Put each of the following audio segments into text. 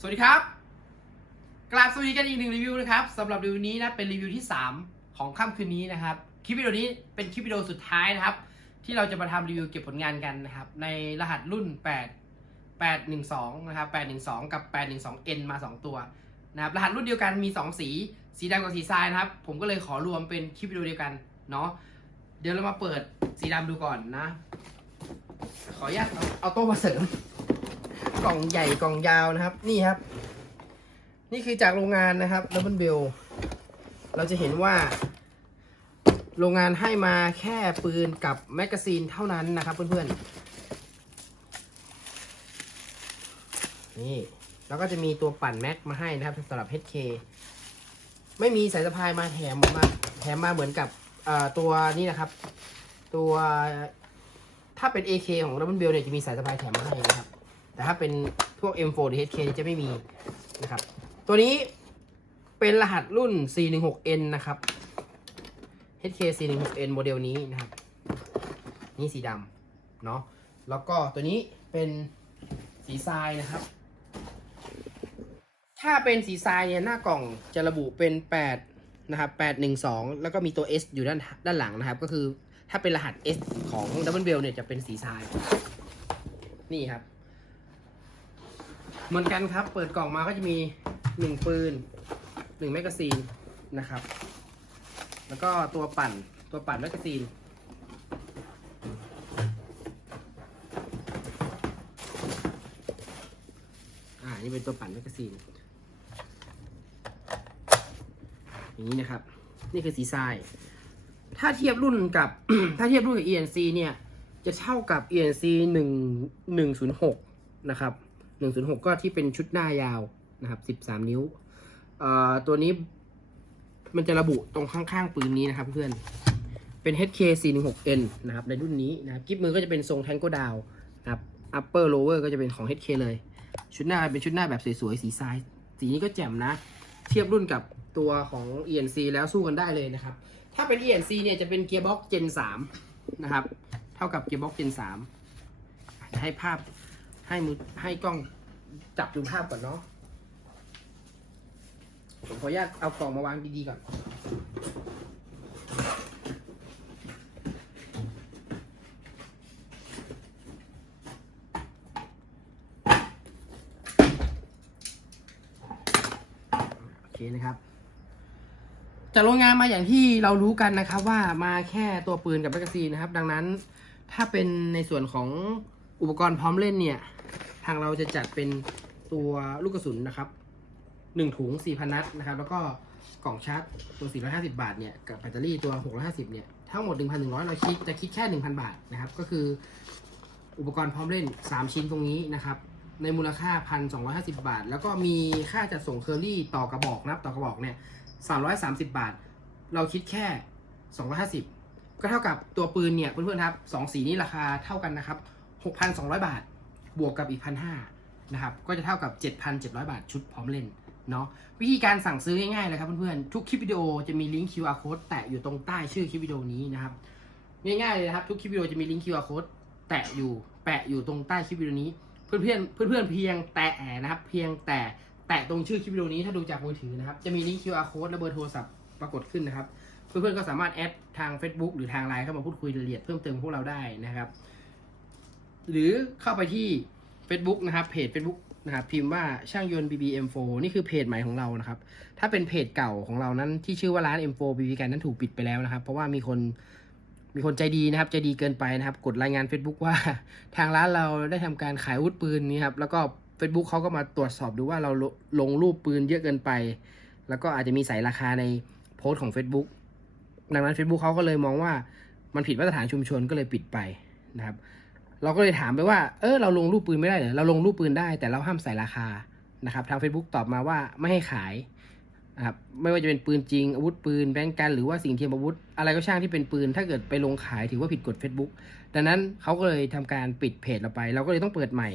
สวัสดีครับ กราบสวัสดีกันอีกหนึ่งรีวิวนะครับสำหรับรีวิวนี้นะเป็นรีวิวที่ 3 ของค่ำคืนนี้นะครับ คลิปวิดีโอนี้เป็นคลิปวิดีโอสุดท้ายนะครับ ที่เราจะมาทำรีวิวเก็บผลงานกันนะครับ ในรหัสรุ่น 8 812 นะครับ 812 กับ 812N มา 2 ตัวนะครับรหัสรุ่นเดียวกันมี 2 สี สีดำกับสีทรายนะครับ ผมก็เลยขอรวมเป็นคลิปวิดีโอเดียวกันเนาะเดี๋ยวเรามาเปิดสีดำดูก่อนนะ ขออนุญาตเอาเอาโต๊ะมาเสริม กล่องใหญ่กล่องยาวนะครับ นี่ครับ นี่คือจากโรงงานนะครับดับเบิลเบลเราจะเห็นว่า โรงงานให้มาแค่ปืนกับแมกกาซีนเท่านั้นนะครับเพื่อนๆ นี่ แล้วก็จะมีตัวปั่นแม็กมาให้นะครับสำหรับ HK ไม่มีสายสะพายมาแถมมาแถมมาเหมือนกับตัวนี้นะครับ ตัวถ้าเป็น AK ของดับเบิลเบลเนี่ยจะมีสายสะพายแถมมาให้นะครับ แต่ถ้าเป็นพวก M4 หรือ HK จะไม่มีนะครับ ตัวนี้เป็นรหัสรุ่น 416N นะครับ HK 416N โมเดลนี้นะครับ นี่สีดำเนาะ แล้วก็ตัวนี้เป็นสีทรายนะครับ ถ้าเป็นสีทรายเนี่ยหน้ากล่องจะระบุเป็น 8 นะครับ 812 แล้วก็มีตัว S อยู่ด้านด้านหลังนะครับ ก็คือถ้าเป็นรหัส S ของ Double b e l เนี่ยจะเป็นสีทราย นี่ครับ เหมือนกันครับ เปิดกล่องมาก็จะมีหนึ่งปืนหนึ่งแมกกาซีนนะครับ แล้วก็ตัวปั่นตัวปั่นแมกกาซีนอ่านี่เป็นตัวปั่นแมกกาซีนอย่างนี้นะครับ นี่คือสีทราย ถ้าเทียบรุ่นกับ ถ้าเทียบรุ่นกับ ENC เนี่ย จะเท่ากับ ENC 1 106 นะครับ 106 ก็ที่เป็นชุดหน้ายาวนะครับ 13 นิ้วเอ่อตัวนี้มันจะระบุตรงข้างๆปืนนี้นะครับเพื่อน เป็น HK 416N นะครับ ในรุ่นนี้นะครับกิฟมือก็จะเป็นทรงแทงโกดาวนะครับ upper lower ก็จะเป็นของ HK เลย ชุดหน้าเป็นชุดหน้าแบบสวยๆ สีทราย สีนี้ก็แจ่มนะ เทียบรุ่นกับตัวของ ENC แล้วสู้กันได้เลยนะครับ ถ้าเป็น ENC เนี่ยจะเป็นเกียร์บ็อก Gen 3นะครับ เท่ากับเกียร์บ็อก Gen 3จะให้ภาพ ให้มือให้กล้องจับดูภาพก่อนเนาะผมขออนุญาตเอากล่องมาวางดีๆก่อน โอเคนะครับ จากโรงงานมาอย่างที่เรารู้กันนะครับ ว่ามาแค่ตัวปืนกับแมกกาซีนนะครับ ดังนั้นถ้าเป็นในส่วนของอุปกรณ์พร้อมเล่นเนี่ย ทางเราจะจัดเป็นตัวลูกกระสุนนะครับหนึ่งถุง4,000นัดนะครับ แล้วก็กล่องชาร์จตัว 450 บาทเนี่ย กับแบตเตอรี่ตัว 650 เนี่ย ทั้งหมด 1,100 เราคิดจะคิดแค่ 1,000 บาทนะครับ ก็คืออุปกรณ์พร้อมเล่น 3 ชิ้นตรงนี้นะครับ ในมูลค่า 1,250 บาท แล้วก็มีค่าจัดส่งเคอรี่ต่อกระบอกนะครับต่อกระบอกเนี่ย 330 บาท เราคิดแค่ 250 ก็เท่ากับตัวปืนเนี่ยเพื่อนๆครับสองสีนี้ราคาเท่ากันนะครับ 6,200 บาท บวกกับอีก1,500นะครับ ก็จะเท่ากับ 7,700 บาทชุดพร้อมเล่นเนาะวิธีการสั่งซื้อง่ายๆเลยครับเพื่อนๆ ทุกคลิปวิดีโอจะมีลิงก์ QR code แตะอยู่ตรงใต้ชื่อคลิปวิดีโอนี้นะครับ ง่ายๆเลยครับ ทุกคลิปวิดีโอจะมีลิงก์ QR code แตะอยู่แปะอยู่ตรงใต้คลิปวิดีโอนี้ เพื่อนๆเพื่อนๆเพียงแตะนะครับ เพียงแต่แตะตรงชื่อคลิปวิดีโอนี้ถ้าดูจากมือถือนะครับ จะมีลิงก์ QR code และเบอร์โทรศัพท์ปรากฏขึ้นนะครับ เพื่อนๆก็สามารถแอดทาง Facebook หรือทางไลน์เข้ามาพูดคุยรายละเอียดเพิ่มเติมพวกเราได้นะครับ หรือเข้าไปที่ Facebook นะครับเพจ Facebook นะครับพิมพ์ว่าช่างยนต์ BBM4 นี่คือเพจใหม่ของเรานะครับ ถ้าเป็นเพจเก่าของเรานั้นที่ชื่อว่าร้าน M4 BB กันนั้นถูกปิดไปแล้วนะครับ เพราะว่ามีคนมีคนใจดีนะครับ ใจดีเกินไปนะครับ กดรายงาน Facebook ว่าทางร้านเราได้ทำการขายอาวุธปืนนี้ครับ แล้วก็ Facebook เขาก็มาตรวจสอบดูว่าเราลลงรูปปืนเยอะเกินไป แล้วก็อาจจะมีใส่ราคาในโพสต์ของ Facebook ดังนั้น Facebook เขาก็เลยมองว่ามันผิดมาตรฐานชุมชนก็เลยปิดไปนะครับ เราก็เลยถามไปว่า เออเราลงรูปปืนไม่ได้เหรอเราลงรูปปืนได้ แต่เราห้ามใส่ราคานะครับ ทาง Facebook ตอบมาว่าไม่ให้ขายนะครับไม่ว่าจะเป็นปืนจริง อาวุธปืนแบงก์กัน หรือว่าสิ่งเทียมอาวุธ อะไรก็ช่างที่เป็นปืน ถ้าเกิดไปลงขายถือว่าผิดกฎ Facebook ดังนั้นเขาก็เลยทำการปิดเพจเราไป เราก็เลยต้องเปิดใหม่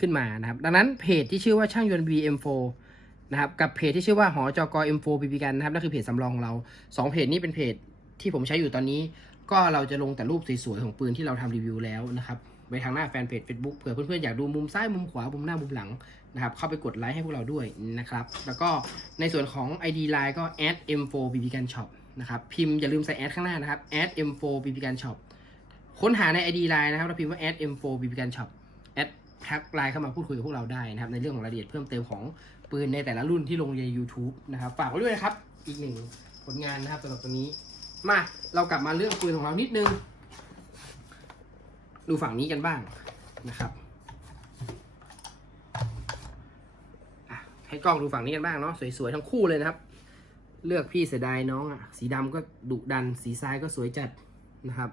ขึ้นมานะครับ ดังนั้นเพจที่ชื่อว่าช่างยนต์ BM4 นะครับกับเพจที่ชื่อว่าหอจก M4 BB กันนะครับนั่นคือเพจสำรองของเราสองเพจนี้เป็นเพจที่ผมใช้อยู่ตอนนี้ ก็เราจะลงแต่รูปสวยๆของปืนที่เราทำรีวิวแล้วนะครับ ไว้ทางหน้าแฟนเพจ Facebook เผื่อเพื่อนๆอยากดูมุมซ้ายมุมขวามุมหน้ามุมหลังนะครับเข้าไปกดไลค์ให้พวกเราด้วยนะครับ แล้วก็ในส่วนของ ID Line ก็ add m4 bb gun shop นะครับพิมพ์อย่าลืมใส่แอดข้างหน้านะครับ add m4 bb gun shop ค้นหาใน ID Line นะครับแล้วพิมพ์ว่า add m4 bb gun shop แอดทักไลน์เข้ามาพูดคุยกับพวกเราได้นะครับ ในเรื่องของรายละเอียดเพิ่มเติมของปืนในแต่ละรุ่นที่ลงใน YouTube นะครับฝากไว้ด้วยนะครับอีกหนึ่งผลงานนะครับสำหรับตัวนี้มาเรากลับมาเรื่องปืนของเรานิดนึง ดูฝั่งนี้กันบ้างนะครับให้กล้องดูฝั่งนี้กันบ้างเนาะสวยๆทั้งคู่เลยนะครับ เลือกพี่เสียดายน้องอะ่ะสีดำก็ดุดัน สีซ้ายก็สวยจัดนะครับ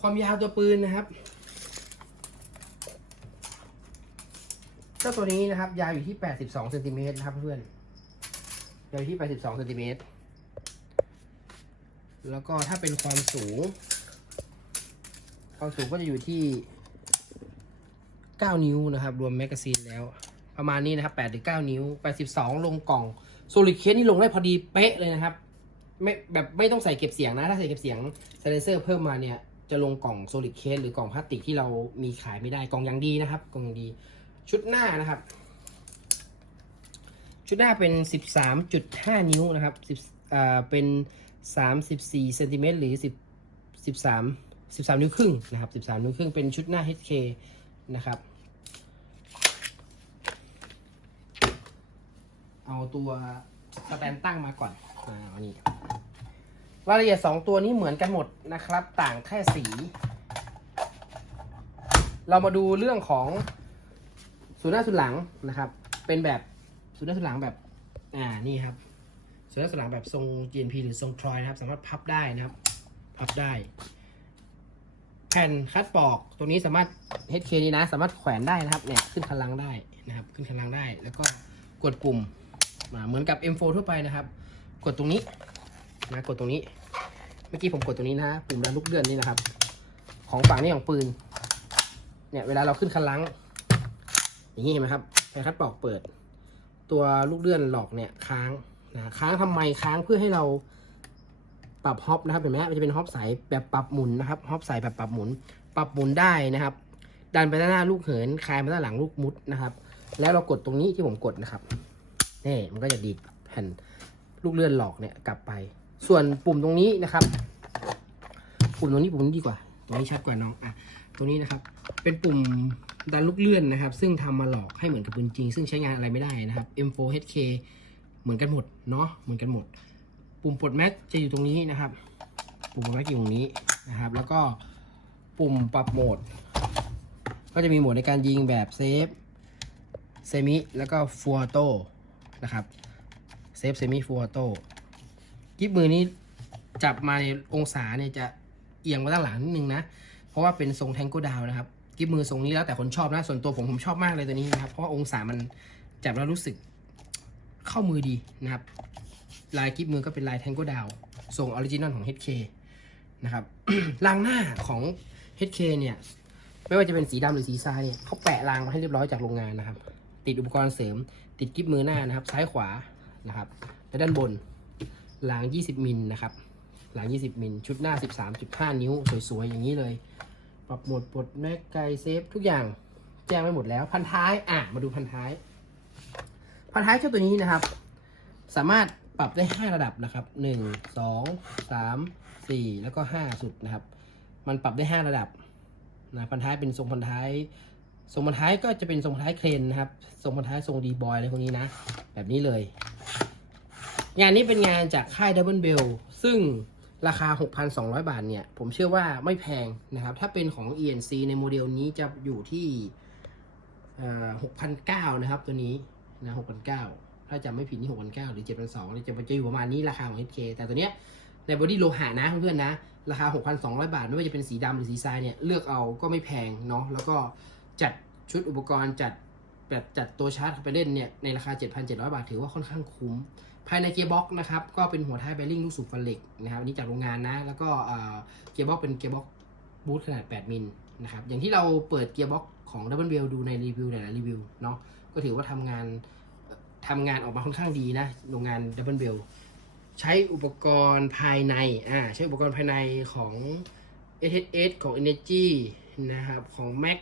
ความยาวตัวปืนนะครับ เจ้าตัวนี้นะครับ ยาวอยู่ที่ 82เซนติเมตรนะครับเพื่อน ยาวอยู่ที่ 82เซนติเมตร แล้วก็ถ้าเป็นความสูง ความสูงก็จะอยู่ที่ 9 นิ้วนะครับ รวมแมกกาซีนแล้ว ประมาณนี้นะครับ8ถึง9นิ้ว 82 ลงกล่องโซลิดเคสนี่ลงได้พอดีเป๊ะเลยนะครับ ไม่แบบไม่ต้องใส่เก็บเสียงนะ ถ้าใส่เก็บเสียงไซเลเซอร์เพิ่มมาเนี่ย จะลงกล่องโซลิดเคสหรือกล่องพลาสติกที่เรามีขายไม่ได้ กล่องยังดีนะครับ กล่องยังดี ชุดหน้านะครับ ชุดหน้าเป็น 13.5 นิ้วนะครับ10อ่าเป็น 34เซนติเมตรหรือ 10 13 13 นิ้วครึ่งนะครับ 13 นิ้วครึ่งเป็นชุดหน้า HK นะครับ เอาตัวสแตนตั้งมาก่อนอ่าอันนี้รายละเอียด 2 ตัวนี้เหมือนกันหมดนะครับ ต่างแค่สี เรามาดูเรื่องของศูนหน้าศูนหลังนะครับ เป็นแบบ ศูนย์หน้านหลังแบบ อ่า นี่ครับศูนย์หน้านหลังแบบทรง GNP หรือทรงทรอยนะครับ สามารถพับได้นะครับ พับได้ แผ่นคัดปอกตัวนี้สามารถ HK นี้นะ สามารถแขวนได้นะครับ เนี่ย ขึ้นคันลังได้นะครับ ขึ้นคันลังได้ แล้วก็กดปุ่มอ่าเหมือนกับ M4 ทั่วไปนะครับ กดตรงนี้นะ กดตรงนี้ เมื่อกี้ผมกดตรงนี้นะ ปุ่มดันลูกเดือนนี่นะครับ ของฝั่งนี้ของปืน เนี่ย เวลาเราขึ้นคันลัง อย่างนี้เห็นไหมครับแผ่นคัดปอกเปิด ตัวลูกเลื่อนหลอกเนี่ยค้างนะค้างทำไมค้างเพื่อให้เราปรับฮอปนะครับเห็นไหมมันจะเป็นฮอปสายแบบปรับหมุนนะครับฮอปสายแบบปรับหมุน ปรับหมุนได้นะครับ ดันไปด้านหน้าลูกเหินคลายมาด้านหลังลูกมุดนะครับ แล้วเรากดตรงนี้ที่ผมกดนะครับนี่มันก็จะดีดแผ่นลูกเลื่อนหลอกเนี่ยกลับไป ส่วนปุ่มตรงนี้นะครับ ปุ่มตรงนี้ปุ่มนี้ดีกว่าตรงนี้ชัดกว่าน้องอะตัวนี้นะครับ เป็นปุ่ม ดันลูกเลื่อนนะครับ ซึ่งทำมาหลอกให้เหมือนกับปืนจริง ซึ่งใช้งานอะไรไม่ได้นะครับ M4 HK เหมือนกันหมดเนาะเหมือนกันหมด ปุ่มปลดแม็กจะอยู่ตรงนี้นะครับ ปุ่มปลดแม็กอยู่ตรงนี้นะครับ แล้วก็ปุ่มปรับโหมด ก็จะมีโหมดในการยิงแบบเซฟเซมิแล้วก็ฟัวโตนะครับเซฟเซมิฟัวโตกิบมือนี้จับมาในองศาเนี่ยจะเอียงมาด้านหลังนิดนึงนะ เพราะว่าเป็นทรงแทงโกดาวนะครับ กิบมือทรงนี้แล้วแต่คนชอบนะ ส่วนตัวผมผมชอบมากเลยตัวนี้นะครับเพราะว่าองศามันจับแล้วรู้สึกเข้ามือดีนะครับ ลายกิบมือก็เป็นลายแทงโกดาวทรงออริจินอลของ HK นะครับรางหน้าของ HK เนี่ย ไม่ว่าจะเป็นสีดำหรือสีทรายเนี่ยเขาแปะรางมาให้เรียบร้อยจากโรงงานนะครับ ติดอุปกรณ์เสริม ติดกิบมือหน้านะครับ ซ้ายขวานะครับและด้านบนราง 20 มิลนะครับราง20 มิล ชุดหน้า 13.5 นิ้ว สวย ๆ อย่างนี้เลย ปรับโหมดปลดแม็กไกเซฟทุกอย่างแจ้งไว้หมดแล้วพันท้ายอะมาดูพันท้าย พันท้ายเจ้าตัวนี้นะครับ สามารถปรับได้ 5 ระดับนะครับ 1 2 3 4 แล้วก็ 5 สุดนะครับ มันปรับได้ 5 ระดับนะพันท้ายเป็นทรงพันท้าย ทรงพันท้ายก็จะเป็นทรงพันท้ายเครนนะครับ ทรงพันท้ายทรงดีบอยอะไรพวกนี้นะ แบบนี้เลย งานนี้เป็นงานจากค่ายดับเบิลเบลซึ่ง ราคา 6,200 บาทเนี่ย ผมเชื่อว่าไม่แพงนะครับ ถ้าเป็นของ ENC ในโมเดลนี้จะอยู่ที่หกพันะครับ ตัวนี้นะหกพันเก้าถ้าจำไม่ผิดนี่หกพันเก้าหรือเจ็ดพันสอจะจะอยู่ประมาณนี้ราคาของ HK แต่ตัวเนี้ยในบอดี้โลหะนะเพื่อนๆนะ ราคา 6,200 บาท ไม่ว่าจะเป็นสีดำหรือสีทรายเนี่ย เลือกเอาก็ไม่แพงเนาะ แล้วก็จัดชุดอุปกรณ์จัดแบบจัดตัวชาร์จไปเล่นเนี่ย ในราคา 7,700 บาทถือว่าค่อนข้างคุ้ม ภายในเกียร์บ็อกนะครับก็เป็นหัวท้ายแบริ่งลูกสูบฟันเหล็กนะครับอันนี้จากโรงงานนะ แล้วก็เกียร์บ็อกเป็นเกียร์บ็อกบูทขนาด 8 มิลนะครับอย่างที่เราเปิดเกียร์บ็อกของดับเบิลเบลดูในรีวิวหลายๆรีวิวเนาะก็ถือว่าทำงานทำงานออกมาค่อนข้างดีนะโรงงานดับเบิลเบลใช้อุปกรณ์ภายในอ่าใช้อุปกรณ์ภายในของ SHS ของ Energy นะครับของ Mac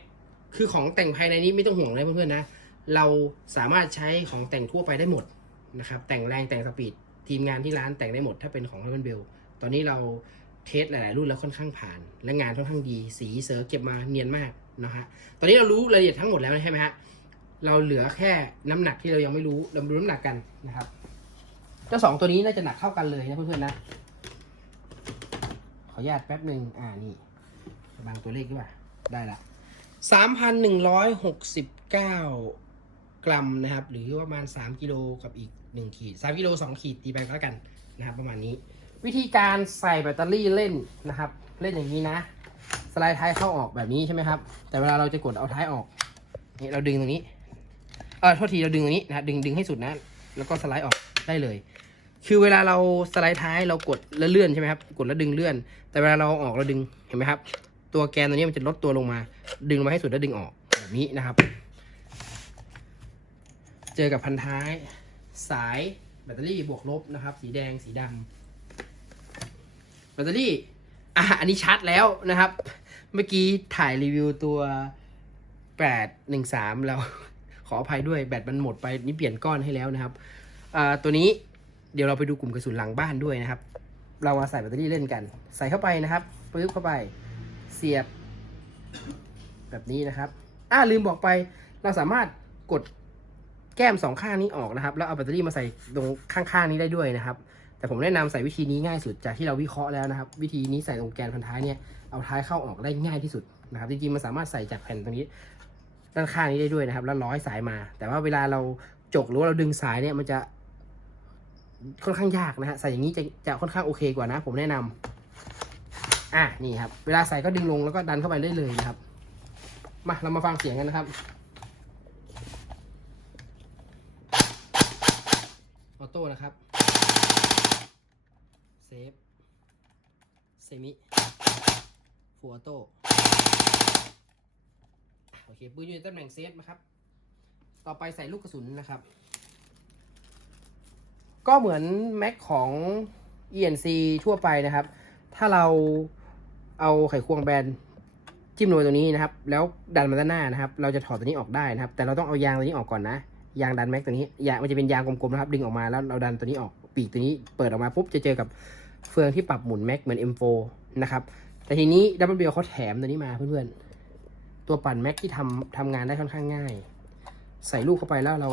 คือของแต่งภายในนี้ไม่ต้องห่วงเลยเพื่อนๆนะ เราสามารถใช้ของแต่งทั่วไปได้หมด นะครับแต่งแรงแต่งสปีดทีมงานที่ร้านแต่งได้หมดถ้าเป็นของ h e a v e n b e l ตอนนี้เราเทสหลาย ๆ รุ่นแล้วค่อนข้างผ่าน และงานค่อนข้างดีสีเสือเก็บมาเนียนมากนะฮะตอนนี้เรารู้รายละเอียดทั้งหมดแล้วใช่ไหมฮะเราเหลือแค่น้ำหนักที่เรายังไม่รู้เรามาดูน้ำหนักกันนะครับเจ้าสองตัวนี้น่าจะหนักเท่ากันเลยนะเพื่อน ๆ นะ ขออนุญาตแป๊บหนึ่งอ่านี่บางตัวเลขด้วยได้ละสามพันหนึ่งร้อยหกสิบเก้ากรัมนะครับ หรือประมาณสามกิโลกับอีก หนึ่งขีดสามกิโลสองขีดตีไปก็แล้วกันนะครับประมาณนี้ วิธีการใส่แบตเตอรี่เล่นนะครับ เล่นอย่างนี้นะ สไลด์ท้ายเข้าออกแบบนี้ใช่ไหมครับ แต่เวลาเราจะกดเอาท้ายออกนี่เราดึงตรงนี้เออโทษทีเราดึงตรงนี้นะดึงดึงให้สุดนะ แล้วก็สไลด์ออกได้เลย คือเวลาเราสไลด์ท้ายเรากดแล้วเลื่อนใช่ไหมครับกดแล้วดึงเลื่อน แต่เวลาเราออกเราดึงเห็นไหมครับตัวแกนตัวนี้มันจะลดตัวลงมา ดึงมาให้สุดแล้วดึงออกแบบนี้นะครับ เจอกับพันท้าย สายแบตเตอรี่บวกลบนะครับ สีแดงสีดำแบตเตอรี่อะอันนี้ชัดแล้วนะครับ เมื่อกี้ถ่ายรีวิวตัว 813 แล้ว ขออภัยด้วยแบตมันหมดไปนี่เปลี่ยนก้อนให้แล้วนะครับอ่าตัวนี้เดี๋ยวเราไปดูกลุ่มกระสุนหลังบ้านด้วยนะครับ เรามาใส่แบตเตอรี่เล่นกัน ใส่เข้าไปนะครับปึ๊บเข้าไปเสียบ แบบนี้นะครับ อ่าลืมบอกไปเราสามารถกด แก้มสองข้างนี้ออกนะครับ แล้วเอาแบตเตอรี่มาใส่ตรงข้างๆนี้ได้ด้วยนะครับ แต่ผมแนะนำใส่วิธีนี้ง่ายสุดจากที่เราวิเคราะห์แล้วนะครับ วิธีนี้ใส่ตรงแกนพันท้ายเนี่ยเอาท้ายเข้าออกได้ง่ายที่สุดนะครับจริงๆมันสามารถใส่จากแผ่นตรงนี้ ด้านข้างนี้ได้ด้วยนะครับ แล้วร้อยสายมา แต่ว่าเวลาเราจกหรือว่าเราดึงสายเนี่ยมันจะค่อนข้างยากนะฮะใส่อย่างนี้จะจะค่อนข้างโอเคกว่านะ ผมแนะนำอะนี่ครับ เวลาใส่ก็ดึงลงแล้วก็ดันเข้าไปได้เลยนะครับ มาเรามาฟังเสียงกันนะครับออโต้นะครับ เซฟ เซมิฟูออโต้ โอเค ปืนอยู่ในตำแหน่งเซฟนะครับ ต่อไปใส่ลูกกระสุนนะครับ ก็เหมือนแม็กของ ENC ทั่วไปนะครับ ถ้าเราเอาไขควงแบนจิ้มลงไปตัวนี้นะครับ แล้วดันมาด้านหน้านะครับ เราจะถอดตัวนี้ออกได้นะครับ แต่เราต้องเอายางตัวนี้ออกก่อนนะ ยางดันแม็กตัวนี้ยางมันจะเป็นยางกลมๆนะครับ ดึงออกมาแล้วเราดันตัวนี้ออกปีกตัวนี้เปิดออกมาปุ๊บจะเจอกับเฟืองที่ปรับหมุนแม็กเหมือน M4 นะครับแต่ทีนี้ดับเบิลเบลเขาแถมตัวนี้มาเพื่อนๆ ตัวปั่นแม็กที่ทำทำงานได้ค่อนข้างง่าย ใส่ลูกเข้าไปแล้วเรา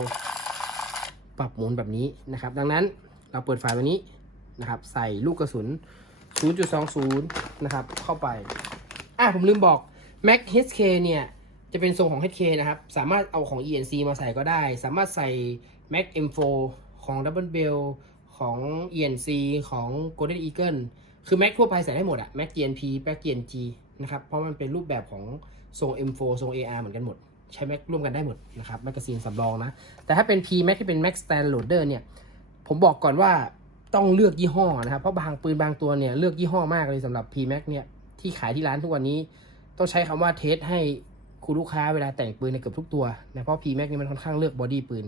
ปรับหมุนแบบนี้นะครับ ดังนั้นเราเปิดฝาตัวนี้นะครับ ใส่ลูกกระสุน 0.20 นะครับ เข้าไป อะผมลืมบอก Mac HK เนี่ย จะเป็นทรงของ HK นะครับ สามารถเอาของ ENC มาใส่ก็ได้ สามารถใส่ Mac M4 ของ Double Bell ของ ENC ของ Golden Eagle คือ Mac ทั่วไปใส่ได้หมดอะ Mac GNP Mac GNG นะครับ เพราะมันเป็นรูปแบบของทรง M4 ทรง AR เหมือนกันหมด ใช้ Mac ร่วมกันได้หมดนะครับแมกกาซีนสำรองนะ แต่ถ้าเป็น P Mac ที่เป็น Mac Stand Loader เนี่ย ผมบอกก่อนว่าต้องเลือกยี่ห้อนะครับ เพราะบางปืนบางตัวเนี่ยเลือกยี่ห้อมากเลยสำหรับ P Mac เนี่ยที่ขายที่ร้านทุกวันนี้ ต้องใช้คำว่าเทสให้ คุณลูกค้าเวลาแต่งปืนในเกือบทุกตัวนะเพราะ P Mac นี่มันค่อนข้างเลือกบอดี้ปืน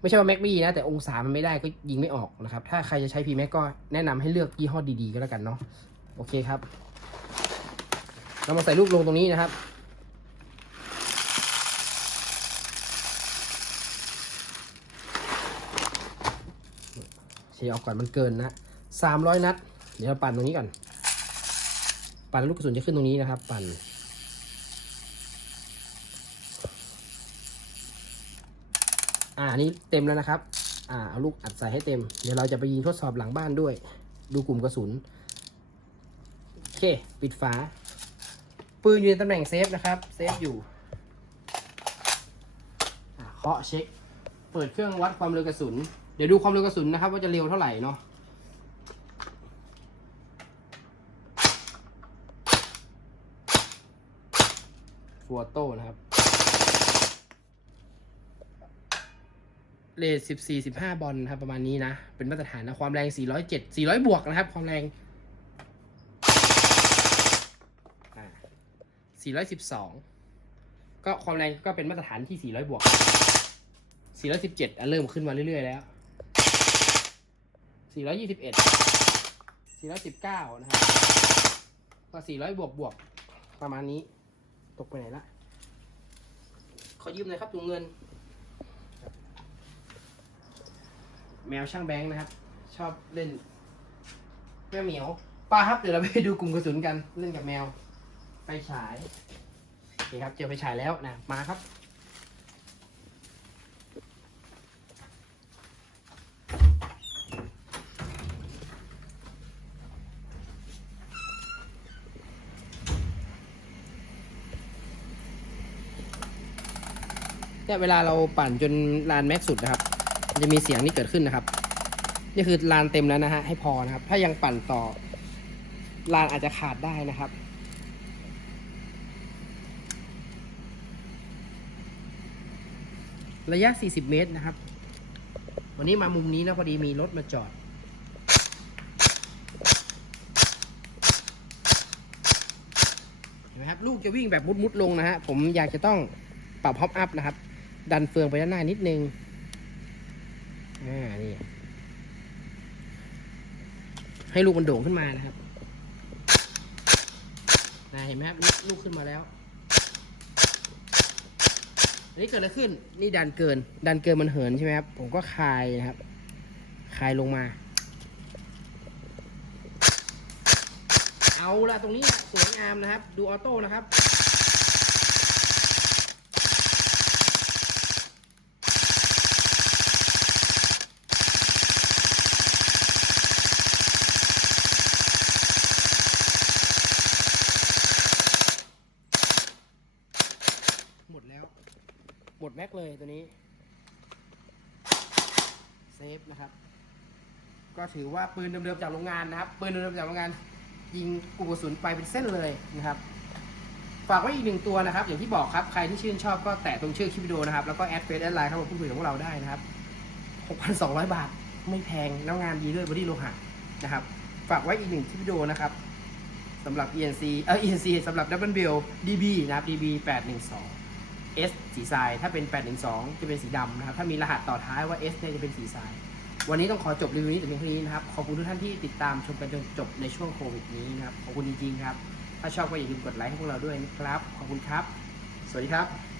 ไม่ใช่ว่า Mac ไม่ดีนะ แต่องศามันไม่ได้ก็ยิงไม่ออกนะครับ ถ้าใครจะใช้ P Mac ก็แนะนำให้เลือกยี่ห้อดีๆก็แล้วกันเนาะโอเคครับ เรามาใส่ลูกลงตรงนี้นะครับเชียร์ออกก่อนมันเกินนะสามร้อยนัด เดี๋ยวเราปั่นตรงนี้ก่อน ปั่นลูกกระสุนจะขึ้นตรงนี้นะครับ ปั่น อ่าอันนี้เต็มแล้วนะครับ อ่าเอาลูกอัดใส่ให้เต็ม เดี๋ยวเราจะไปยิงทดสอบหลังบ้านด้วย ดูกลุ่มกระสุน โอเค ปิดฝา ปืนอยู่ในตำแหน่งเซฟนะครับ เซฟอยู่เคาะเช็ค เปิดเครื่องวัดความเร็วกระสุน เดี๋ยวดูความเร็วกระสุนนะครับ ว่าจะเร็วเท่าไหร่เนาะฟัวโต้นะครับ เลทสิบสี่สิบห้าบอลครับประมาณนี้นะ เป็นมาตรฐานนะความแรงสี่ร้อยเจ็ดสี่ร้อยบวกนะครับ ความแรงสี่ร้อยสิบสองก็ความแรงก็เป็นมาตรฐานที่สี่ร้อยบวกสี่ร้อยสิบเจ็ดเริ่มขึ้นมาเรื่อยๆแล้วสี่ร้อยยี่สิบเอ็ดสี่ร้อยสิบเก้านะครับก็สี่ร้อยบวกบวกประมาณนี้ ตกไปไหนละขอยืมหน่อยครับถุงเงิน แมวช่างแบงค์นะครับ ชอบเล่นแมวเหมียวป้าครับเดี๋ยวเราไปดูกลุ่มกระสุนกันเล่นกับแมวไปฉายโอเคครับเจอไปฉายแล้วนะมาครับเนี่ยเวลาเราปั่นจนลานแม็กสุดนะครับ มันจะมีเสียงนี่เกิดขึ้นนะครับ นี่คือลานเต็มแล้วนะฮะให้พอนะครับ ถ้ายังปั่นต่อลานอาจจะขาดได้นะครับระยะ 40 เมตรนะครับ วันนี้มามุมนี้นะพอดีมีรถมาจอด เห็นไหมครับ ลูกจะวิ่งแบบมุดๆลงนะฮะ ผมอยากจะต้องปรับฮอปอัพนะครับ ดันเฟืองไปด้านหน้านิดนึง อ่านี่ ให้ลูกมันโด่งขึ้นมานะครับนะเห็นไหมครับลูกขึ้นมาแล้วอันนี้เกิดอะไรขึ้น นี่ดันเกิน ดันเกินมันเหินใช่ไหมครับ ผมก็คลายนะครับ คลายลงมา เอาละตรงนี้สวยงามนะครับ ดูออโต้นะครับ หมดแล้ว หมดแม็กเลย ตัวนี้เซฟนะครับ ก็ถือว่าปืนเดิมๆจากโรงงานนะครับ ปืนเดิมๆจากโรงงาน ยิงกุกระสุนไปเป็นเส้นเลยนะครับ ฝากไว้อีกหนึ่งตัวนะครับ อย่างที่บอกครับ ใครที่ชื่นชอบก็แตะตรงชื่อคลิปวิดีโอนะครับ แล้วก็แอดเฟซแอดไลน์เข้ามาพูดคุยกับพวกเราได้นะครับ 6,200 บาท ไม่แพง แล้วงานดีด้วยบอดี้โลหะนะครับ ฝากไว้อีกหนึ่งคลิปวิดีโอนะครับสำหรับ ENC เออ ENC สำหรับ Double Bill DB นะครับ DB 812 S สีทราย ถ้าเป็น 812 จะเป็นสีดำนะครับ ถ้ามีรหัสต่อท้ายว่า S เนี่ยจะเป็นสีทราย วันนี้ต้องขอจบรีวิวนี้แต่เพียงเท่านี้นะครับ ขอบคุณทุกท่านที่ติดตามชมกันจนจบในช่วงโควิดนี้นะครับ ขอบคุณจริงๆครับ ถ้าชอบก็อย่าลืมกดไลค์ให้พวกเราด้วยนะครับ ขอบคุณครับ สวัสดีครับ